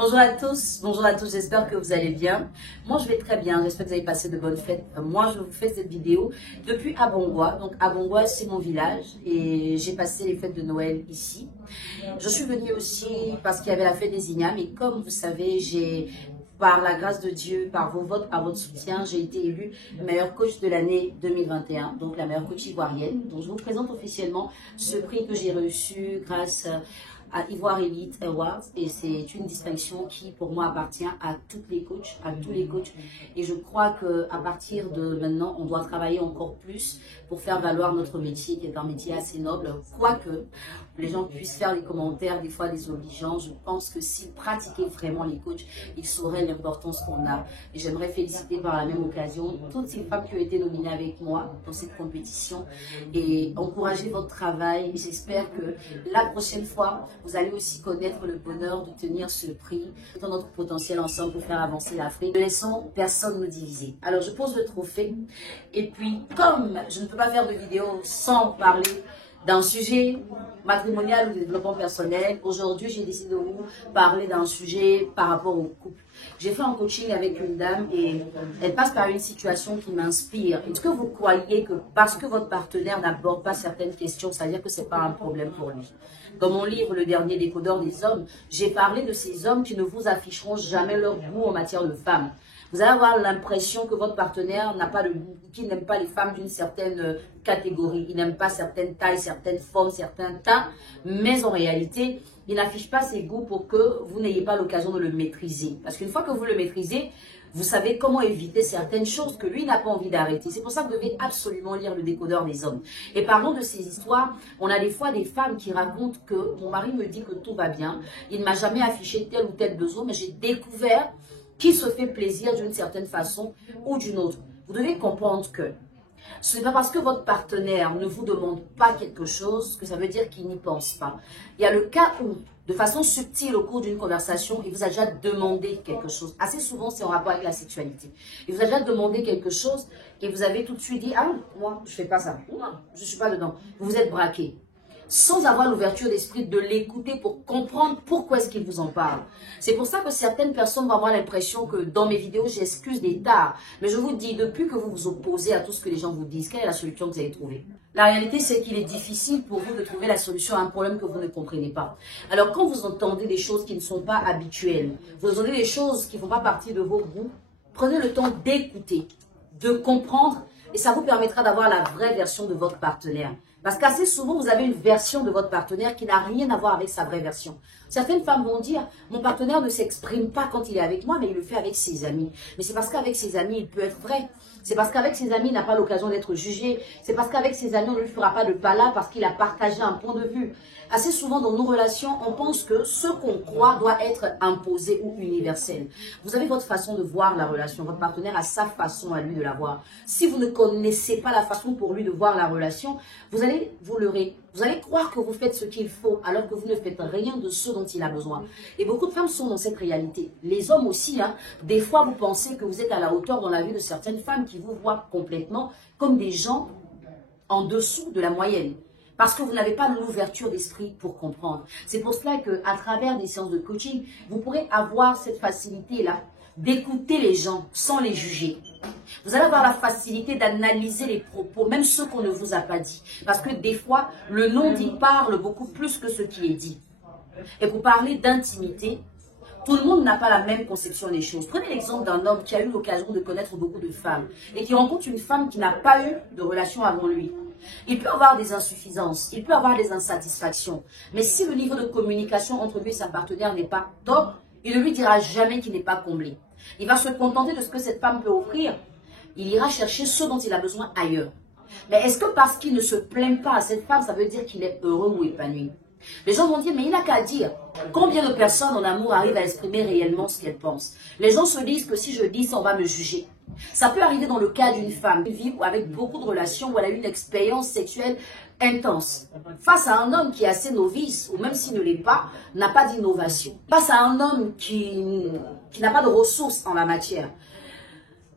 Bonjour à tous, j'espère que vous allez bien. Moi je vais très bien, j'espère que vous avez passé de bonnes fêtes. Moi je vous fais cette vidéo depuis Abongwa. Donc Abongwa c'est mon village et j'ai passé les fêtes de Noël ici. Je suis venue aussi parce qu'il y avait la fête des Ignames et comme vous savez, par la grâce de Dieu, par vos votes, par votre soutien, j'ai été élue meilleure coach de l'année 2021, donc la meilleure coach ivoirienne. Donc je vous présente officiellement ce prix que j'ai reçu grâce à Ivoire Elite Awards et c'est une distinction qui pour moi appartient à toutes les coachs, à tous les coachs et je crois qu'à partir de maintenant on doit travailler encore plus pour faire valoir notre métier qui est un métier assez noble, quoique les gens puissent faire des commentaires des fois désobligeants. Je pense que s'ils pratiquaient vraiment les coachs, ils sauraient l'importance qu'on a et j'aimerais féliciter par la même occasion toutes ces femmes qui ont été nominées avec moi dans cette compétition et encourager votre travail. J'espère que la prochaine fois vous allez aussi connaître le bonheur de tenir ce prix dans notre potentiel ensemble pour faire avancer l'Afrique. Ne laissons personne nous diviser. Alors je pose le trophée et puis comme je ne peux pas faire de vidéo sans parler d'un sujet matrimonial ou de développement personnel, aujourd'hui j'ai décidé de vous parler d'un sujet par rapport au couple. J'ai fait un coaching avec une dame et elle passe par une situation qui m'inspire. Est-ce que vous croyez que parce que votre partenaire n'aborde pas certaines questions, ça veut dire que ce n'est pas un problème pour lui? Dans mon livre, Le dernier décodeur des hommes, j'ai parlé de ces hommes qui ne vous afficheront jamais leur goût en matière de femmes. Vous allez avoir l'impression que votre partenaire n'a pas de goût, qu'il n'aime pas les femmes d'une certaine catégorie. Il n'aime pas certaines tailles, certaines formes, certains teint. Mais en réalité, il n'affiche pas ses goûts pour que vous n'ayez pas l'occasion de le maîtriser. Parce qu'une fois que vous le maîtrisez, vous savez comment éviter certaines choses que lui n'a pas envie d'arrêter. C'est pour ça que vous devez absolument lire Le décodeur des hommes. Et parlons de ces histoires. On a des fois des femmes qui racontent que mon mari me dit que tout va bien. Il ne m'a jamais affiché tel ou tel besoin, mais j'ai découvert qu'il se fait plaisir d'une certaine façon ou d'une autre. Vous devez comprendre que ce n'est pas parce que votre partenaire ne vous demande pas quelque chose que ça veut dire qu'il n'y pense pas. Il y a le cas où, de façon subtile au cours d'une conversation, il vous a déjà demandé quelque chose. Assez souvent, c'est en rapport avec la sexualité. Il vous a déjà demandé quelque chose et vous avez tout de suite dit « Ah, moi, je ne fais pas ça. Non, je ne suis pas dedans. » Vous vous êtes braqué. Sans avoir l'ouverture d'esprit de l'écouter pour comprendre pourquoi est-ce qu'il vous en parle. C'est pour ça que certaines personnes vont avoir l'impression que dans mes vidéos, j'excuse des tares. Mais je vous dis, depuis que vous vous opposez à tout ce que les gens vous disent, quelle est la solution que vous avez trouvée? La réalité, c'est qu'il est difficile pour vous de trouver la solution à un problème que vous ne comprenez pas. Alors, quand vous entendez des choses qui ne sont pas habituelles, vous entendez des choses qui ne font pas partie de vos goûts, prenez le temps d'écouter, de comprendre, et ça vous permettra d'avoir la vraie version de votre partenaire. Parce qu'assez souvent, vous avez une version de votre partenaire qui n'a rien à voir avec sa vraie version. Certaines femmes vont dire, mon partenaire ne s'exprime pas quand il est avec moi, mais il le fait avec ses amis. Mais c'est parce qu'avec ses amis, il peut être vrai. C'est parce qu'avec ses amis, il n'a pas l'occasion d'être jugé. C'est parce qu'avec ses amis, on ne lui fera pas de pala parce qu'il a partagé un point de vue. Assez souvent, dans nos relations, on pense que ce qu'on croit doit être imposé ou universel. Vous avez votre façon de voir la relation. Votre partenaire a sa façon à lui de la voir. Si vous ne connaissez pas la façon pour lui de voir la relation, vous allez vous leurrer. Vous allez croire que vous faites ce qu'il faut alors que vous ne faites rien de ce dont il a besoin. Et beaucoup de femmes sont dans cette réalité. Les hommes aussi, des fois vous pensez que vous êtes à la hauteur dans la vie de certaines femmes qui vous voient complètement comme des gens en dessous de la moyenne. Parce que vous n'avez pas l'ouverture d'esprit pour comprendre. C'est pour cela qu'à travers des séances de coaching, vous pourrez avoir cette facilité-là d'écouter les gens sans les juger. Vous allez avoir la facilité d'analyser les propos, même ceux qu'on ne vous a pas dit. Parce que des fois, le non-dit parle beaucoup plus que ce qui est dit. Et pour parler d'intimité, tout le monde n'a pas la même conception des choses. Prenez l'exemple d'un homme qui a eu l'occasion de connaître beaucoup de femmes et qui rencontre une femme qui n'a pas eu de relation avant lui. Il peut avoir des insuffisances, il peut avoir des insatisfactions. Mais si le niveau de communication entre lui et sa partenaire n'est pas top, il ne lui dira jamais qu'il n'est pas comblé. Il va se contenter de ce que cette femme peut offrir. Il ira chercher ce dont il a besoin ailleurs. Mais est-ce que parce qu'il ne se plaint pas à cette femme, ça veut dire qu'il est heureux ou épanoui? Les gens vont dire, mais il n'a qu'à dire. Combien de personnes en amour arrivent à exprimer réellement ce qu'elles pensent? Les gens se disent que si je dis ça, on va me juger. Ça peut arriver dans le cas d'une femme qui vit avec beaucoup de relations où elle a eu une expérience sexuelle intense. Face à un homme qui est assez novice, ou même s'il ne l'est pas, n'a pas d'innovation. Face à un homme qui n'a pas de ressources en la matière,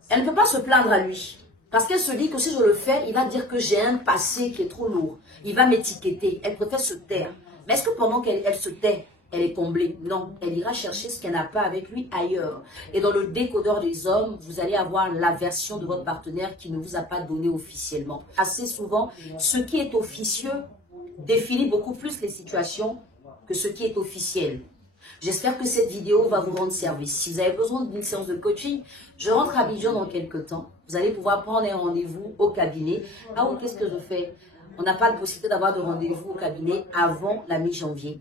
elle ne peut pas se plaindre à lui. Parce qu'elle se dit que si je le fais, il va dire que j'ai un passé qui est trop lourd. Il va m'étiqueter. Elle préfère se taire. Mais est-ce que pendant qu'elle se tait, elle est comblée. Non, elle ira chercher ce qu'elle n'a pas avec lui ailleurs. Et dans le décodeur des hommes, vous allez avoir la version de votre partenaire qui ne vous a pas donné officiellement. Assez souvent, ce qui est officieux définit beaucoup plus les situations que ce qui est officiel. J'espère que cette vidéo va vous rendre service. Si vous avez besoin d'une séance de coaching, je rentre à Abidjan dans quelques temps. Vous allez pouvoir prendre un rendez-vous au cabinet. Ah oui, qu'est-ce que je fais? On n'a pas la possibilité d'avoir de rendez-vous au cabinet avant la mi-janvier.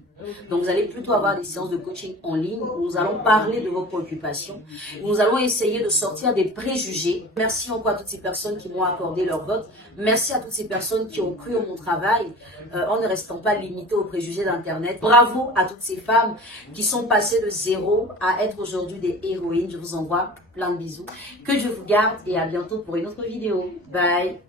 Donc, vous allez plutôt avoir des séances de coaching en ligne où nous allons parler de vos préoccupations. Où nous allons essayer de sortir des préjugés. Merci encore à toutes ces personnes qui m'ont accordé leur vote. Merci à toutes ces personnes qui ont cru en mon travail en ne restant pas limitées aux préjugés d'Internet. Bravo à toutes ces femmes qui sont passées de zéro à être aujourd'hui des héroïnes. Je vous envoie plein de bisous. Que Dieu vous garde et à bientôt pour une autre vidéo. Bye!